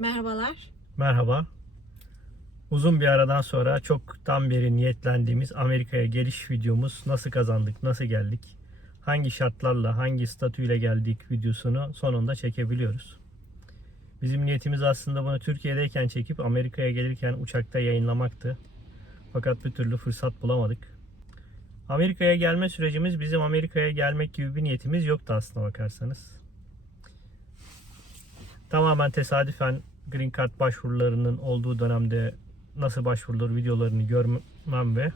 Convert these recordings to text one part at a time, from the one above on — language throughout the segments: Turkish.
Merhabalar. Merhaba. Uzun bir aradan sonra çoktan beri niyetlendiğimiz Amerika'ya geliş videomuz nasıl kazandık, nasıl geldik, hangi şartlarla, hangi statüyle geldik videosunu sonunda çekebiliyoruz. Bizim niyetimiz aslında bunu Türkiye'deyken çekip Amerika'ya gelirken uçakta yayınlamaktı. Fakat bir türlü fırsat bulamadık. Amerika'ya gelme sürecimiz bizim Amerika'ya gelmek gibi bir niyetimiz yoktu aslına bakarsanız. Tamamen tesadüfen Green Card başvurularının olduğu dönemde nasıl başvurulur videolarını görmem ve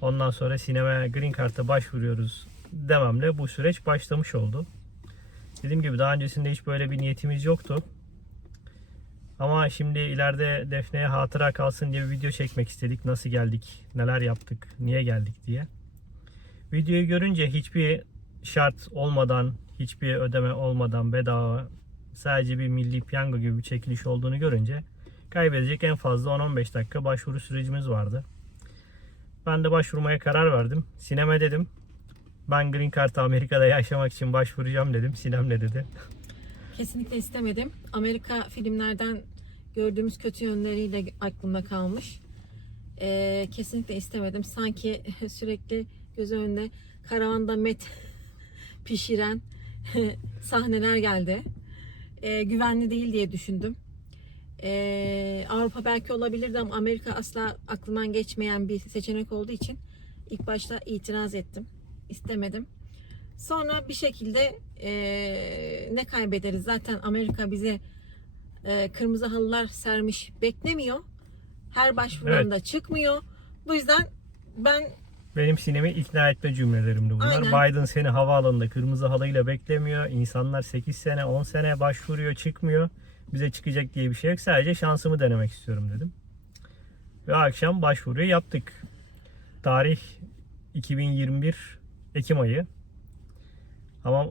ondan sonra sinemaya Green Card'a başvuruyoruz dememle bu süreç başlamış oldu. Dediğim gibi daha öncesinde hiç böyle bir niyetimiz yoktu. Ama şimdi ileride Defne'ye hatıra kalsın diye bir video çekmek istedik. Nasıl geldik, neler yaptık, niye geldik diye. Videoyu görünce hiçbir şart olmadan, hiçbir ödeme olmadan bedava sadece bir milli piyango gibi bir çekiliş olduğunu görünce kaybedecek en fazla 10-15 dakika başvuru sürecimiz vardı. Ben de başvurmaya karar verdim. Sineme dedim. Ben Green Card'a Amerika'da yaşamak için başvuracağım dedim. Sinem ne dedi? Kesinlikle istemedim. Amerika filmlerden gördüğümüz kötü yönleriyle aklımda kalmış. Ee, kesinlikle istemedim. Sanki sürekli göz önünde karavanda met pişiren sahneler geldi. Ee, güvenli değil diye düşündüm. Ee, Avrupa belki olabilirdi ama Amerika asla aklımdan geçmeyen bir seçenek olduğu için ilk başta itiraz ettim. İstemedim. Sonra bir şekilde eee, ne kaybederiz? Zaten Amerika bize eee, kırmızı halılar sermiş beklemiyor. Her başvuranda çıkmıyor. Bu yüzden ben Benim Sinem'i ikna etme cümlelerimdi bunlar. Aynen. Biden seni havaalanında kırmızı halıyla beklemiyor. İnsanlar 8 sene 10 sene başvuruyor çıkmıyor. Bize çıkacak diye bir şey yok. Sadece şansımı denemek istiyorum dedim. Ve akşam başvuruyu yaptık. Tarih 2021 Ekim ayı. Ama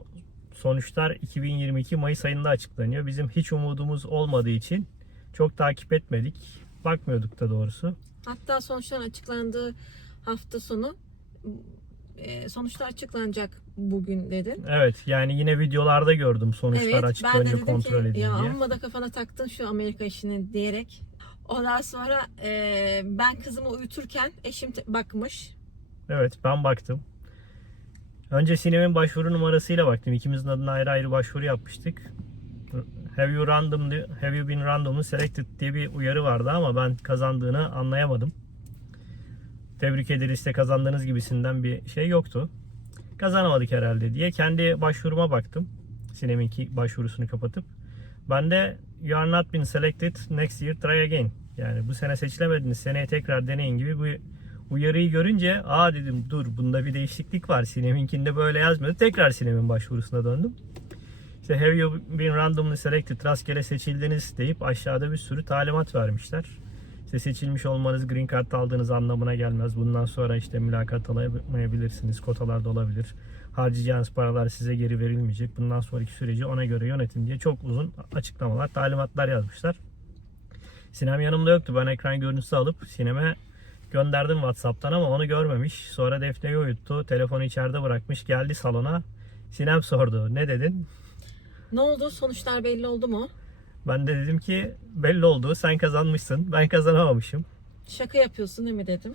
sonuçlar 2022 Mayıs ayında açıklanıyor. Bizim hiç umudumuz olmadığı için çok takip etmedik. Bakmıyorduk da doğrusu. hatta sonuçların açıklandığı hafta sonu eee, sonuçlar açıklanacak bugün dedin. Evet yani yine videolarda gördüm sonuçlar Evet ben de açıklanınca dedim kontrol ki edin ya diye. amma da kafana taktın şu Amerika işini diyerek. Ondan sonra eee, ben kızımı uyuturken eşim bakmış. Evet ben baktım. Önce Sinem'in başvuru numarasıyla baktım. İkimizin adına ayrı ayrı başvuru yapmıştık. Have you randomly, have you been randomly selected diye bir uyarı vardı ama ben kazandığını anlayamadım. Tebrik ederiz de kazandığınız gibisinden bir şey yoktu. Kazanamadık herhalde diye kendi başvuruma baktım. Sinem'inki başvurusunu kapatıp. Ben de you are not been selected next year try again. Yani bu sene seçilemediniz seneye tekrar deneyin gibi bir uyarıyı görünce aa dedim dur bunda bir değişiklik var. Sinem'inkinde böyle yazmıyordu. Tekrar Sinem'in başvurusuna döndüm. İşte have you been randomly selected rastgele seçildiniz deyip aşağıda bir sürü talimat vermişler. İşte seçilmiş olmanız green card aldığınız anlamına gelmez. Bundan sonra işte mülakat alamayabilirsiniz. Kotalarda olabilir. Harcayacağınız paralar size geri verilmeyecek. Bundan sonraki süreci ona göre yönetin diye çok uzun açıklamalar, talimatlar yazmışlar. Sinem yanımda yoktu. Ben ekran görüntüsü alıp Sinem'e gönderdim WhatsApp'tan ama onu görmemiş. Sonra Defne'yi uyuttu. Telefonu içeride bırakmış. Geldi salona. Sinem sordu. Ne dedin? Ne oldu? Sonuçlar belli oldu mu? Ben de dedim ki belli oldu. Sen kazanmışsın. Ben kazanamamışım. Şaka yapıyorsun değil mi dedim.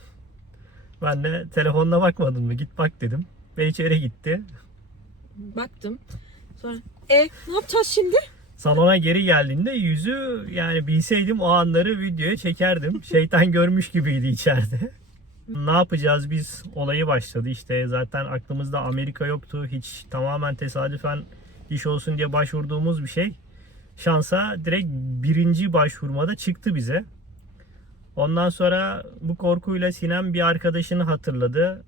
Ben de telefonuna bakmadın mı? Git bak dedim. Ve içeri gitti. Baktım. Sonra e ne yapacağız şimdi? Salona geri geldiğinde yüzü yani bilseydim o anları videoya çekerdim. Şeytan görmüş gibiydi içeride. ne yapacağız biz olayı başladı işte zaten aklımızda Amerika yoktu hiç tamamen tesadüfen iş olsun diye başvurduğumuz bir şey şansa direkt birinci başvurmada çıktı bize. Ondan sonra bu korkuyla Sinem bir arkadaşını hatırladı.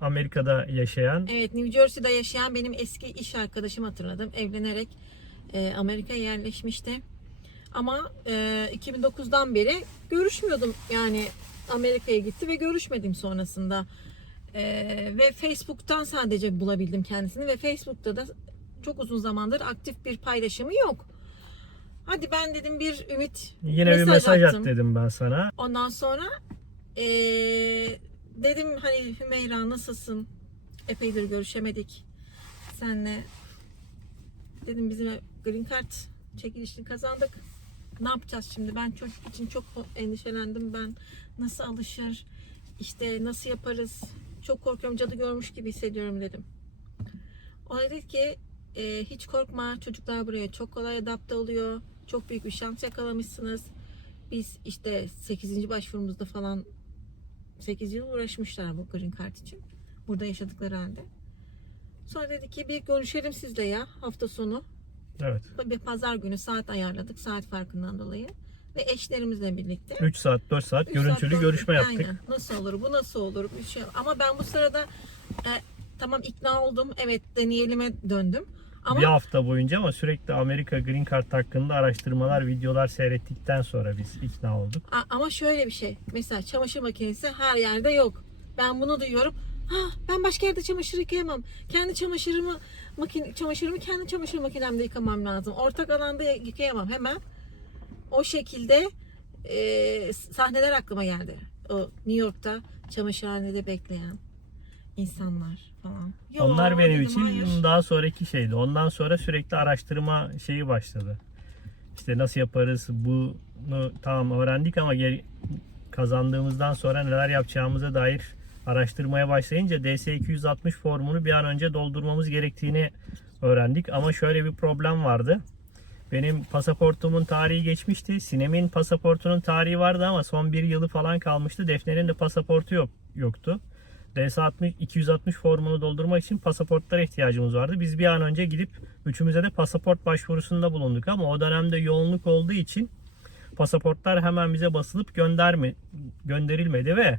Amerika'da yaşayan. Evet New Jersey'de yaşayan benim eski iş arkadaşım hatırladım. Evlenerek e, Amerika'ya yerleşmişti. Ama e, 2009'dan beri görüşmüyordum. Yani Amerika'ya gitti ve görüşmedim sonrasında. E, ve Facebook'tan sadece bulabildim kendisini ve Facebook'ta da çok uzun zamandır aktif bir paylaşımı yok. Hadi ben dedim bir ümit Yine mesaj bir mesaj attım. at dedim ben sana. Ondan sonra eee, dedim hani Hümeyra nasılsın? Epeydir görüşemedik. Senle dedim bizim green card çekilişini kazandık. ne yapacağız şimdi? Ben çocuk için çok endişelendim. Ben nasıl alışır? İşte nasıl yaparız? Çok korkuyorum. Cadı görmüş gibi hissediyorum dedim. O dedi ki e, hiç korkma. Çocuklar buraya çok kolay adapte oluyor. Çok büyük bir şans yakalamışsınız. Biz işte 8. başvurumuzda falan 8 yıl uğraşmışlar bu green card için. Burada yaşadıkları halde. Sonra dedi ki bir görüşelim sizle ya hafta sonu. Evet. Bir pazar günü saat ayarladık saat farkından dolayı. Ve eşlerimizle birlikte. 3 saat 4 saat görüntülü saat görüşme konuştuk. yaptık. Aynen. Nasıl olur bu nasıl olur bir şey. Ama ben bu sırada e, tamam ikna oldum. Evet deneyelime döndüm. Ama Bir hafta boyunca ama sürekli Amerika Green Card hakkında araştırmalar, videolar seyrettikten sonra biz ikna olduk. A- ama şöyle bir şey. Mesela çamaşır makinesi her yerde yok. Ben bunu duyuyorum. Ha, ben başka yerde çamaşır yıkayamam. Kendi çamaşırımı makine çamaşırımı kendi çamaşır makinemde yıkamam lazım. Ortak alanda yıkayamam hemen. O şekilde e, sahneler aklıma geldi. O New York'ta çamaşırhanede bekleyen insanlar falan. Yo, Onlar benim dedim, için hayır. daha sonraki şeydi. Ondan sonra sürekli araştırma şeyi başladı. İşte nasıl yaparız bunu tamam öğrendik ama geri kazandığımızdan sonra neler yapacağımıza dair araştırmaya başlayınca DS260 formunu bir an önce doldurmamız gerektiğini öğrendik. Ama şöyle bir problem vardı. Benim pasaportumun tarihi geçmişti. Sinem'in pasaportunun tarihi vardı ama son bir yılı falan kalmıştı. Defne'nin de pasaportu yok, yoktu. DS60 260 formunu doldurmak için pasaportlara ihtiyacımız vardı. Biz bir an önce gidip üçümüze de pasaport başvurusunda bulunduk ama o dönemde yoğunluk olduğu için pasaportlar hemen bize basılıp gönderme gönderilmedi ve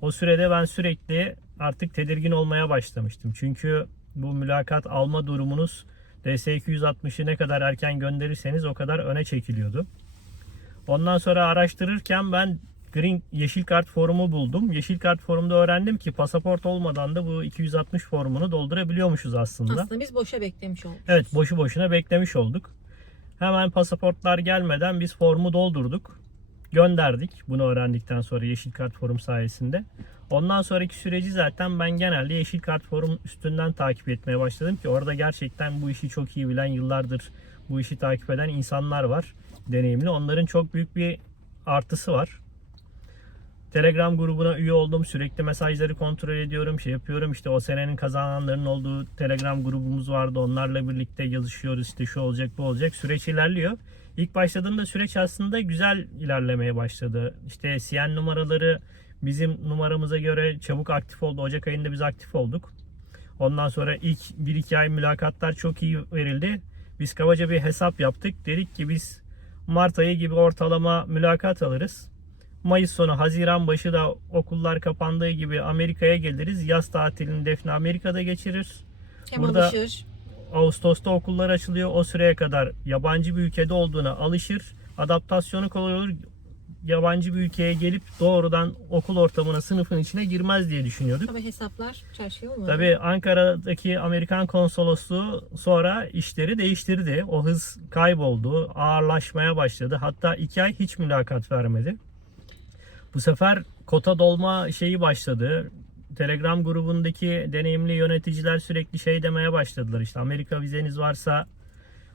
o sürede ben sürekli artık tedirgin olmaya başlamıştım. Çünkü bu mülakat alma durumunuz DS260'ı ne kadar erken gönderirseniz o kadar öne çekiliyordu. Ondan sonra araştırırken ben Green Yeşil Kart forumu buldum. Yeşil Kart forumda öğrendim ki pasaport olmadan da bu 260 formunu doldurabiliyormuşuz aslında. Aslında biz boşa beklemiş olduk. Evet boşu boşuna beklemiş olduk. Hemen pasaportlar gelmeden biz formu doldurduk. Gönderdik bunu öğrendikten sonra Yeşil Kart Forum sayesinde. Ondan sonraki süreci zaten ben genelde Yeşil Kart Forum üstünden takip etmeye başladım ki orada gerçekten bu işi çok iyi bilen yıllardır bu işi takip eden insanlar var deneyimli. Onların çok büyük bir artısı var. Telegram grubuna üye oldum. Sürekli mesajları kontrol ediyorum. Şey yapıyorum. İşte o senenin kazananların olduğu Telegram grubumuz vardı. Onlarla birlikte yazışıyoruz. İşte şu olacak bu olacak. Süreç ilerliyor. İlk başladığında süreç aslında güzel ilerlemeye başladı. İşte CN numaraları bizim numaramıza göre çabuk aktif oldu. Ocak ayında biz aktif olduk. Ondan sonra ilk 1-2 ay mülakatlar çok iyi verildi. Biz kabaca bir hesap yaptık. Dedik ki biz Mart ayı gibi ortalama mülakat alırız. Mayıs sonu, Haziran başı da okullar kapandığı gibi Amerika'ya geliriz. Yaz tatilini Defne Amerika'da geçirir. Hem Burada- alışır. Ağustos'ta okullar açılıyor. O süreye kadar yabancı bir ülkede olduğuna alışır. Adaptasyonu kolay olur. Yabancı bir ülkeye gelip doğrudan okul ortamına, sınıfın içine girmez diye düşünüyorduk. Tabii hesaplar çarşıya olmadı. Tabii Ankara'daki Amerikan konsolosluğu sonra işleri değiştirdi. O hız kayboldu, ağırlaşmaya başladı. Hatta iki ay hiç mülakat vermedi. Bu sefer kota dolma şeyi başladı. Telegram grubundaki deneyimli yöneticiler sürekli şey demeye başladılar. İşte Amerika vizeniz varsa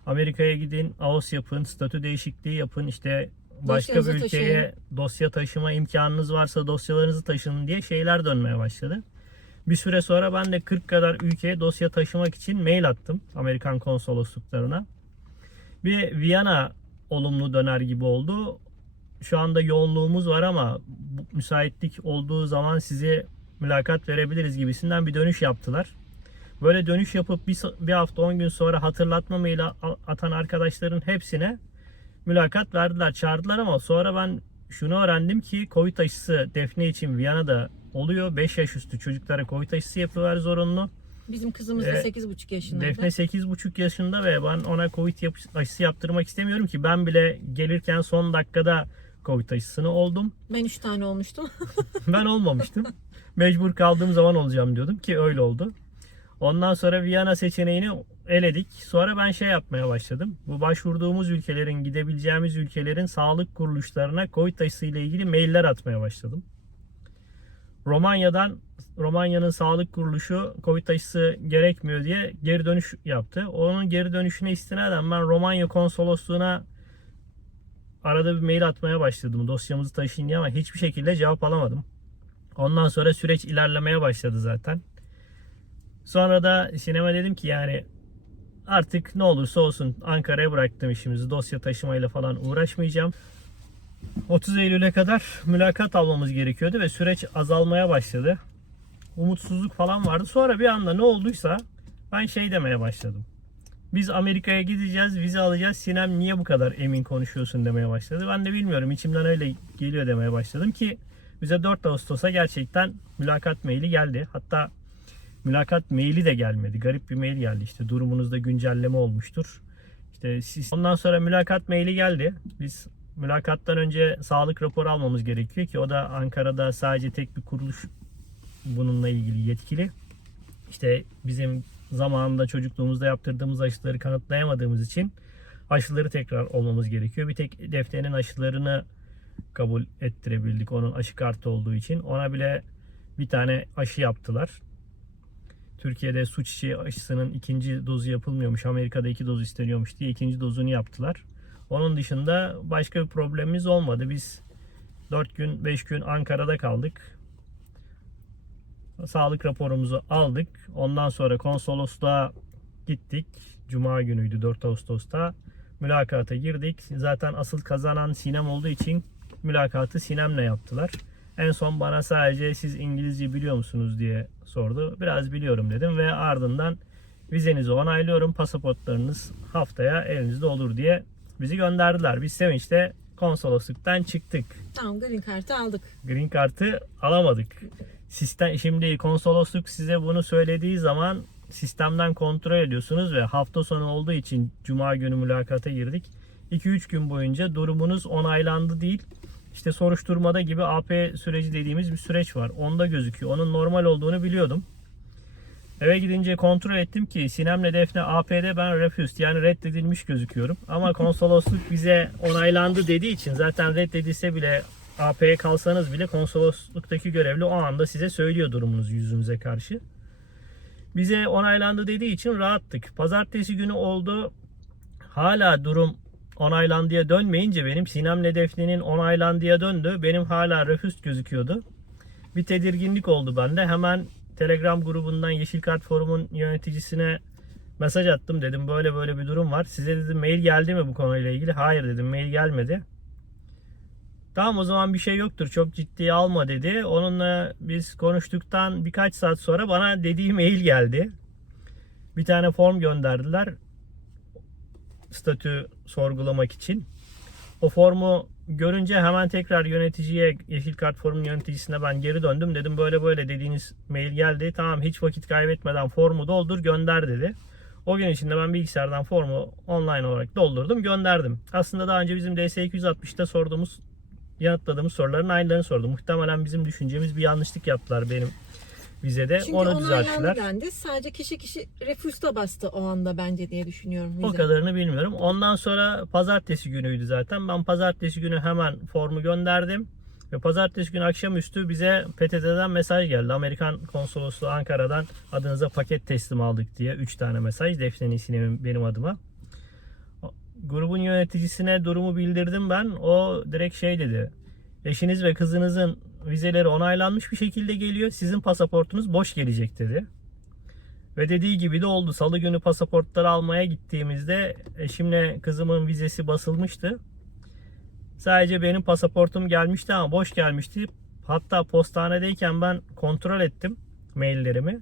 Amerika'ya gidin, AOS yapın, statü değişikliği yapın. İşte başka bir ülkeye taşıyın. dosya taşıma imkanınız varsa dosyalarınızı taşının diye şeyler dönmeye başladı. Bir süre sonra ben de 40 kadar ülkeye dosya taşımak için mail attım Amerikan konsolosluklarına. Bir Viyana olumlu döner gibi oldu. Şu anda yoğunluğumuz var ama müsaitlik olduğu zaman size mülakat verebiliriz gibisinden bir dönüş yaptılar. Böyle dönüş yapıp bir, bir hafta 10 gün sonra hatırlatma maili atan arkadaşların hepsine mülakat verdiler, çağırdılar ama sonra ben şunu öğrendim ki Covid aşısı Defne için Viyana'da oluyor. 5 yaş üstü çocuklara Covid aşısı yapıyorlar zorunlu. Bizim kızımız da Ee, 8,5 yaşındaydı. Defne 8,5 yaşında ve ben ona Covid aşısı yaptırmak istemiyorum ki ben bile gelirken son dakikada Covid aşısını oldum. Ben 3 tane olmuştum. Ben olmamıştım. Mecbur kaldığım zaman olacağım diyordum ki öyle oldu. Ondan sonra Viyana seçeneğini eledik. Sonra ben şey yapmaya başladım. Bu başvurduğumuz ülkelerin, gidebileceğimiz ülkelerin sağlık kuruluşlarına Covid aşısı ile ilgili mailler atmaya başladım. Romanya'dan Romanya'nın sağlık kuruluşu Covid aşısı gerekmiyor diye geri dönüş yaptı. Onun geri dönüşüne istinaden ben Romanya konsolosluğuna arada bir mail atmaya başladım dosyamızı taşıyın diye ama hiçbir şekilde cevap alamadım. Ondan sonra süreç ilerlemeye başladı zaten. Sonra da sinema dedim ki yani artık ne olursa olsun Ankara'ya bıraktım işimizi. Dosya taşımayla falan uğraşmayacağım. 30 Eylül'e kadar mülakat almamız gerekiyordu ve süreç azalmaya başladı. Umutsuzluk falan vardı. Sonra bir anda ne olduysa ben şey demeye başladım. Biz Amerika'ya gideceğiz, vize alacağız. Sinem niye bu kadar emin konuşuyorsun demeye başladı. Ben de bilmiyorum. içimden öyle geliyor demeye başladım ki bize 4 Ağustos'a gerçekten mülakat maili geldi. Hatta mülakat maili de gelmedi. Garip bir mail geldi. İşte durumunuzda güncelleme olmuştur. İşte siz... Ondan sonra mülakat maili geldi. Biz mülakattan önce sağlık raporu almamız gerekiyor ki o da Ankara'da sadece tek bir kuruluş bununla ilgili yetkili. İşte bizim zamanında çocukluğumuzda yaptırdığımız aşıları kanıtlayamadığımız için aşıları tekrar olmamız gerekiyor. Bir tek defterin aşılarını kabul ettirebildik onun aşı kartı olduğu için. Ona bile bir tane aşı yaptılar. Türkiye'de su çiçeği aşısının ikinci dozu yapılmıyormuş. Amerika'da iki doz isteniyormuş diye ikinci dozunu yaptılar. Onun dışında başka bir problemimiz olmadı. Biz 4 gün 5 gün Ankara'da kaldık. Sağlık raporumuzu aldık. Ondan sonra konsolosluğa gittik. Cuma günüydü 4 Ağustos'ta. Mülakata girdik. Zaten asıl kazanan Sinem olduğu için mülakatı Sinem'le yaptılar. En son bana sadece siz İngilizce biliyor musunuz diye sordu. Biraz biliyorum dedim ve ardından vizenizi onaylıyorum. Pasaportlarınız haftaya elinizde olur diye bizi gönderdiler. Biz sevinçle konsolosluktan çıktık. Tamam green kartı aldık. Green kartı alamadık. Sistem şimdi konsolosluk size bunu söylediği zaman sistemden kontrol ediyorsunuz ve hafta sonu olduğu için cuma günü mülakata girdik. 2-3 gün boyunca durumunuz onaylandı değil. İşte soruşturmada gibi AP süreci dediğimiz bir süreç var. Onda gözüküyor. Onun normal olduğunu biliyordum. Eve gidince kontrol ettim ki Sinem'le Defne AP'de ben refused yani reddedilmiş gözüküyorum. Ama konsolosluk bize onaylandı dediği için zaten reddedilse bile AP'ye kalsanız bile konsolosluktaki görevli o anda size söylüyor durumunuzu yüzünüze karşı. Bize onaylandı dediği için rahattık. Pazartesi günü oldu. Hala durum onaylandıya dönmeyince benim Sinem'le Defne'nin onaylandıya döndü. Benim hala refused gözüküyordu. Bir tedirginlik oldu bende. Hemen Telegram grubundan Yeşil Kart Forum'un yöneticisine mesaj attım. Dedim böyle böyle bir durum var. Size dedim mail geldi mi bu konuyla ilgili? Hayır dedim mail gelmedi. Tamam o zaman bir şey yoktur. Çok ciddiye alma dedi. Onunla biz konuştuktan birkaç saat sonra bana dediği mail geldi. Bir tane form gönderdiler. Statü sorgulamak için. O formu görünce hemen tekrar yöneticiye Yeşil Kart Forum yöneticisine ben geri döndüm. Dedim böyle böyle dediğiniz mail geldi. Tamam hiç vakit kaybetmeden formu doldur gönder dedi. O gün içinde ben bilgisayardan formu online olarak doldurdum gönderdim. Aslında daha önce bizim DS260'ta sorduğumuz yanıtladığımız soruların aynılarını sordum. Muhtemelen bizim düşüncemiz bir yanlışlık yaptılar benim vizede. Çünkü Onu düzelttiler. dendi. Sadece kişi kişi refuse'da bastı o anda bence diye düşünüyorum. O vize. kadarını bilmiyorum. Ondan sonra pazartesi günüydü zaten. Ben pazartesi günü hemen formu gönderdim. Ve pazartesi günü akşamüstü bize PTT'den mesaj geldi. Amerikan konsolosluğu Ankara'dan adınıza paket teslim aldık diye 3 tane mesaj. Defne'nin Sinem'in benim adıma. Grubun yöneticisine durumu bildirdim ben. O direkt şey dedi. Eşiniz ve kızınızın vizeleri onaylanmış bir şekilde geliyor. Sizin pasaportunuz boş gelecek dedi. Ve dediği gibi de oldu. Salı günü pasaportları almaya gittiğimizde eşimle kızımın vizesi basılmıştı. Sadece benim pasaportum gelmişti ama boş gelmişti. Hatta postanedeyken ben kontrol ettim maillerimi.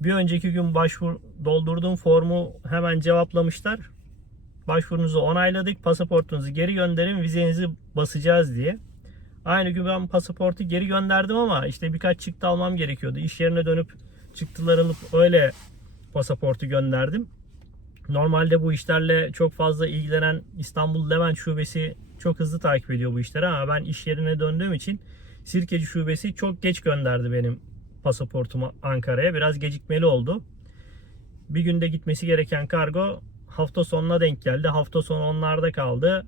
Bir önceki gün başvur doldurduğum formu hemen cevaplamışlar. Başvurunuzu onayladık. Pasaportunuzu geri gönderin. Vizenizi basacağız diye. Aynı gün ben pasaportu geri gönderdim ama işte birkaç çıktı almam gerekiyordu. İş yerine dönüp çıktılar alıp öyle pasaportu gönderdim. Normalde bu işlerle çok fazla ilgilenen İstanbul Levent Şubesi çok hızlı takip ediyor bu işleri ama ben iş yerine döndüğüm için Sirkeci Şubesi çok geç gönderdi benim pasaportumu Ankara'ya. Biraz gecikmeli oldu. Bir günde gitmesi gereken kargo hafta sonuna denk geldi. Hafta sonu onlarda kaldı.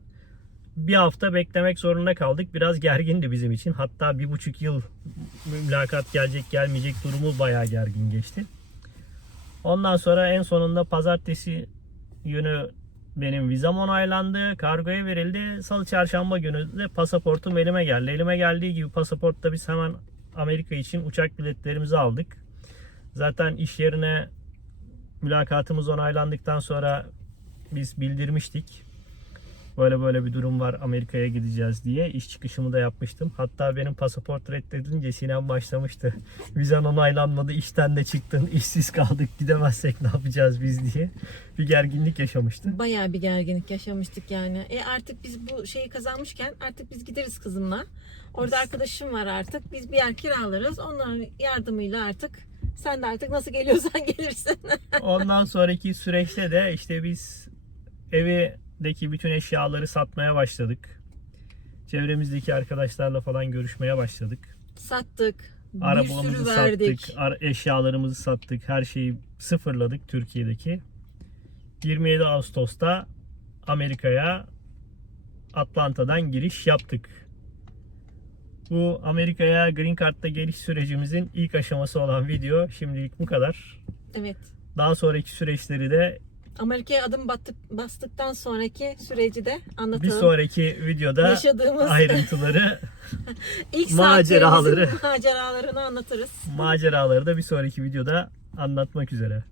Bir hafta beklemek zorunda kaldık. Biraz gergindi bizim için. Hatta bir buçuk yıl mülakat gelecek gelmeyecek durumu bayağı gergin geçti. Ondan sonra en sonunda pazartesi günü benim vizam onaylandı, kargoya verildi. Salı çarşamba günü de pasaportum elime geldi. Elime geldiği gibi pasaportta biz hemen Amerika için uçak biletlerimizi aldık. Zaten iş yerine mülakatımız onaylandıktan sonra biz bildirmiştik. Böyle böyle bir durum var Amerika'ya gideceğiz diye. İş çıkışımı da yapmıştım. Hatta benim pasaport reddedilince Sinem başlamıştı. Vizan onaylanmadı, işten de çıktın, işsiz kaldık, gidemezsek ne yapacağız biz diye. Bir gerginlik yaşamıştı. Bayağı bir gerginlik yaşamıştık yani. E artık biz bu şeyi kazanmışken artık biz gideriz kızımla. Orada arkadaşım var artık. Biz bir yer kiralarız. Onların yardımıyla artık sen de artık nasıl geliyorsan gelirsin. Ondan sonraki süreçte de işte biz evdeki bütün eşyaları satmaya başladık. Çevremizdeki arkadaşlarla falan görüşmeye başladık. Sattık. bir Arabamızı sürü verdik. sattık, ar- eşyalarımızı sattık, her şeyi sıfırladık Türkiye'deki. 27 Ağustos'ta Amerika'ya Atlanta'dan giriş yaptık. Bu Amerika'ya Green Card'da geliş sürecimizin ilk aşaması olan video şimdilik bu kadar. Evet. Daha sonraki süreçleri de Amerika'ya adım battık, bastıktan sonraki süreci de anlatalım. bir sonraki videoda Yaşadığımız ayrıntıları, ilk maceraları. maceralarını anlatırız. maceraları da bir sonraki videoda anlatmak üzere.